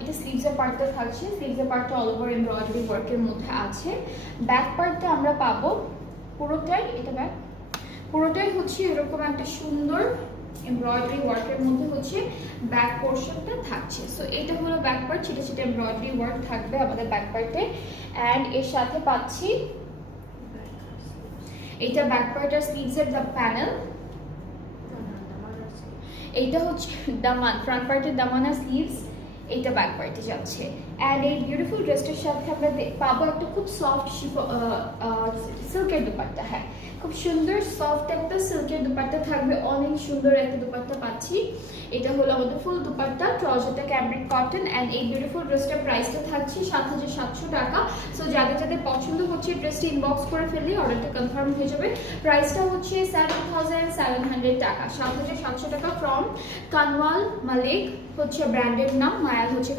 এটা স্লিভসের পার্টটা থাকছে, স্লিভসের পার্টটা অল ওভার এমব্রয়ডারি ওয়ার্কের মধ্যে আছে। ব্যাক পার্টটা আমরা পাবো পুরোটাই, এটা ব্যাক পুরোটাই হচ্ছে এরকম একটা সুন্দর এমব্রয়ডারি ওয়ার্কের মধ্যে হচ্ছে ব্যাক পোর্শনটা থাকছে। সো এটা হলো ব্যাক পার্ট, ছোটো ছোটো এমব্রয়ডারি ওয়ার্ক থাকবে আমাদের ব্যাক পার্টে। অ্যান্ড এর সাথে পাচ্ছি এইটা ব্যাক পার্ট আর স্লিভসের দ্য প্যানেল, এইটা হচ্ছে দামান, ফ্রন্ট পার্টের দামান আর স্লিভস, এইটা ব্যাক পার্টে যাচ্ছে। অ্যান্ড এই বিউটিফুল ড্রেসটার সাথে আমরা পাবো একটা খুব সফট সিল্কের দুপাট্টা। হ্যাঁ, খুব সুন্দর সফট একটা সিল্কের দুপাট্টা থাকবে, অনেক সুন্দর একটা দুপাট্টা পাচ্ছি। এটা হলো আমাদের ফুল দুপাট্টা, ট্রাউজারটা ক্যামব্রিক কটন। অ্যান্ড এই বিউটিফুল ড্রেসটার প্রাইসটা থাকছে ৭৭০০ টাকা। সো যাদের যাদের পছন্দ হচ্ছে ড্রেসটা ইনবক্স করে ফেললে অর্ডারটা কনফার্ম হয়ে যাবে। প্রাইসটা হচ্ছে ৭৭০০ টাকা, ৭৭০০ টাকা ফ্রম কানওয়াল মালিক হচ্ছে ব্র্যান্ডের নাম, মায়াল হচ্ছে